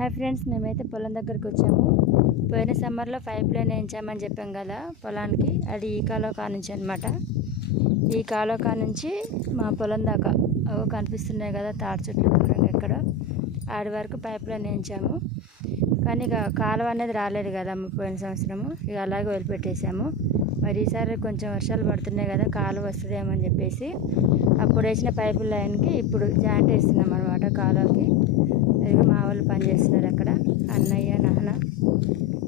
Hi friends మేమైతే పొలం దగ్గరికి వచ్చాము. పోయిన సమ్మర్లో పైప్ లైన్ వేయించామని చెప్పాం కదా పొలానికి. అది ఈ కాలో కానుంచి అనమాట ఈ కాలో కానుంచి మా పొలం దాకా అవి కనిపిస్తున్నాయి కదా తాడి చెట్లు దూరంగా ఎక్కడ. ఆడి వరకు పైప్ లైన్ వేయించాము. కానీ ఇక కాలువ అనేది రాలేదు కదా పోయిన సంవత్సరము. ఇక అలాగే వదిలిపెట్టేసాము. మరి ఈసారి కొంచెం వర్షాలు పడుతున్నాయి కదా కాలు వస్తుందేమో అని చెప్పేసి అప్పుడు వేసిన పైపు లైన్కి ఇప్పుడు జాయింట్ వేస్తున్నాం అనమాట కాలువకి. అది మా వాళ్ళు పని చేస్తున్నారు అక్కడ. అన్నయ్య నాన్న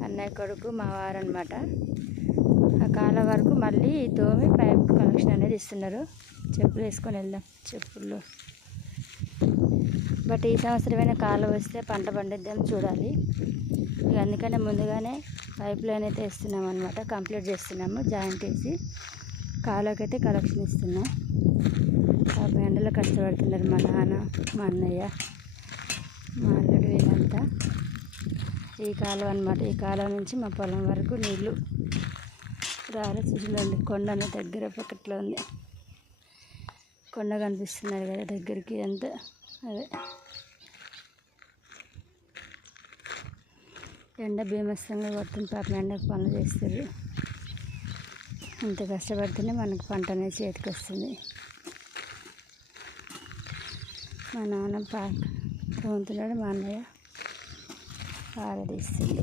అన్నయ్య కొడుకు మా వారు అనమాట ఆ కాల వరకు మళ్ళీ తోమి పైప్ కనెక్షన్ అనేది ఇస్తున్నారు. చెప్పులు వేసుకొని వెళ్దాం. చెప్పుల్లో బట్ ఈ సంవత్సరమైన కాలువ వస్తే పంట పండిద్దాం చూడాలి. ఇక అందుకనే ముందుగానే పైప్ లైన్ అయితే ఇస్తున్నాం అనమాట కంప్లీట్ చేస్తున్నాము. జాయింట్ వేసి కాలువకైతే కలెక్షన్ ఇస్తున్నాం. పాప ఎండలో కష్టపడుతున్నారు మా నాన్న మా అన్నయ్య మా అల్లుడు వీళ్ళంతా. ఈ కాలువ అనమాట ఈ కాలువ నుంచి మా పొలం వరకు నీళ్ళు రాలే. చూడండి కొండ అనేది దగ్గర పక్కట్లో ఉంది. కొండ కనిపిస్తున్నారు కదా దగ్గరికి అంతా. అదే. ఎండ భీమస్తంగా కొడుతుంది పాపం ఎండకు పనులు చేస్తారు ఇంత కష్టపడితేనే మనకు పంట అనేది చేతికి వస్తుంది. మా నాన్న పా తోముతున్నాడు మా అన్నయ్య ఆరదీస్తుంది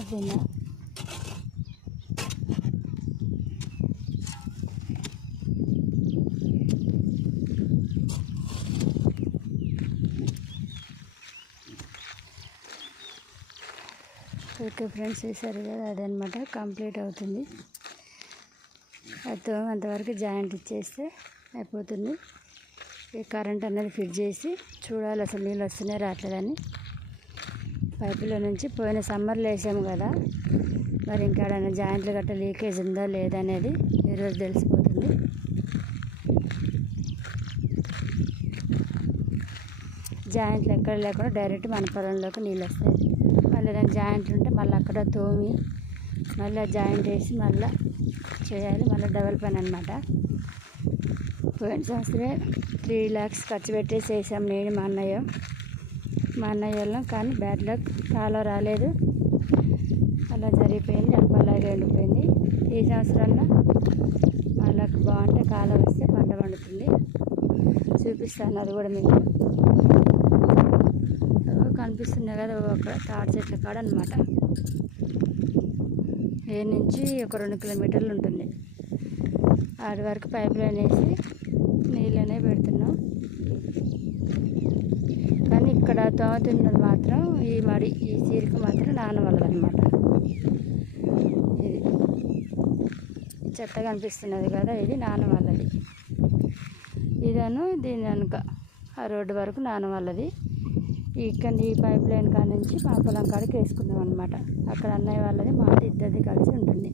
అదేనా ఓకే ఫ్రెండ్స్ చూసారు కదా అదనమాట కంప్లీట్ అవుతుంది. అది అంతవరకు జాయింట్ ఇచ్చేస్తే అయిపోతుంది. ఈ కరెంట్ అనేది ఫిట్ చేసి చూడాలి అసలు నీళ్ళు వస్తున్నాయి రావట్లేదని పైపులో నుంచి పోయిన సమ్మర్లో వేసాము కదా. మరి ఇంకా జాయింట్లు గట్ట లీకేజ్ ఉందా లేదా అనేది ఈరోజు తెలిసిపోతుంది. జాయింట్లు ఎక్కడ లేకుండా డైరెక్ట్ మన పొలంలోకి నీళ్ళు వస్తాయి. మళ్ళీ దాని జాయింట్లు ఉంటే మళ్ళీ అక్కడ తోమి మళ్ళీ జాయింట్ వేసి మళ్ళీ చేయాలి. మళ్ళీ డబల్ పని అనమాట పోయిన సంవత్సరమే త్రీ ల్యాక్స్ ఖర్చు పెట్టేసి వేసాం నేను మా అన్నయ్య. మా అన్నయ్య వాళ్ళం కానీ బ్యాడ్ లక్. చాలా రాలేదు. అలా జరిగిపోయింది. అప్పుడు అలాగే ఉండిపోయింది ఈ సంవత్సరాన మా లక్ బాగుంటే కాలం వస్తే పంట పండుతుంది. చూపిస్తాను అది కూడా మీకు. కనిపిస్తున్నాయి కదా ఒక తాడి చెట్ల కాడ అనమాట ఏ నుంచి ఒక రెండు కిలోమీటర్లు ఉంటుంది. ఆడి వరకు పైప్ లైన్ వేసి నీళ్ళు పెడుతున్నాం. ఇక్కడ తోముతున్నది మాత్రం ఈ మడి ఈ చీరిక మాత్రం నాన్న వాళ్ళదనమాట ఇది చెత్తగా అనిపిస్తున్నది కదా ఇది నాన్న వాళ్ళది ఇదను దీని వెనుక ఆ రోడ్డు వరకు నాన్న వాళ్ళది ఇక్కడ ఈ పైప్ లైన్ కాడ నుంచి మా పొలం కాడికి వేసుకున్నాం అనమాట అక్కడ అన్నయ్య వాళ్ళది మాది ఇద్దరిది కలిసి ఉంటుంది.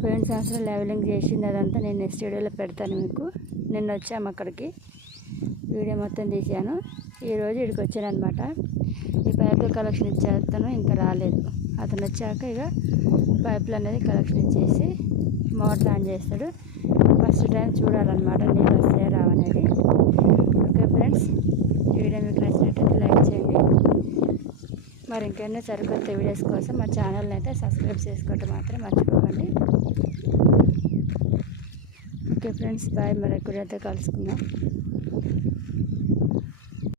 పోయిన సంవత్సరం లెవెలింగ్ చేసింది అదంతా నేను నెక్స్ట్ వీడియోలో పెడతాను మీకు. నిన్న వచ్చాము అక్కడికి. వీడియో మొత్తం తీశాను. ఈరోజు ఇక్కడికి వచ్చాను అనమాట ఈ పైపులు కలెక్షన్ ఇచ్చేస్తాను ఇంకా రాలేదు. అతను వచ్చాక ఇక పైపులు అనేది కలెక్షన్ ఇచ్చేసి మోటార్ ఆన్ చేస్తాడు. ఫస్ట్ టైం చూడాలన్నమాట. నేను వస్తే రావనేది. ఓకే ఫ్రెండ్స్ ఈ వీడియో మీకు నచ్చినట్టయితే లైక్ చేయండి. మరి ఇంకెన్నో సరికొత్త వీడియోస్ కోసం మా ఛానల్ని అయితే సబ్స్క్రైబ్ చేసుకోవటం మాత్రం మర్చిపోకండి. Okay friends bye. మరి ఎక్కడైతే కలుసుకుందాం.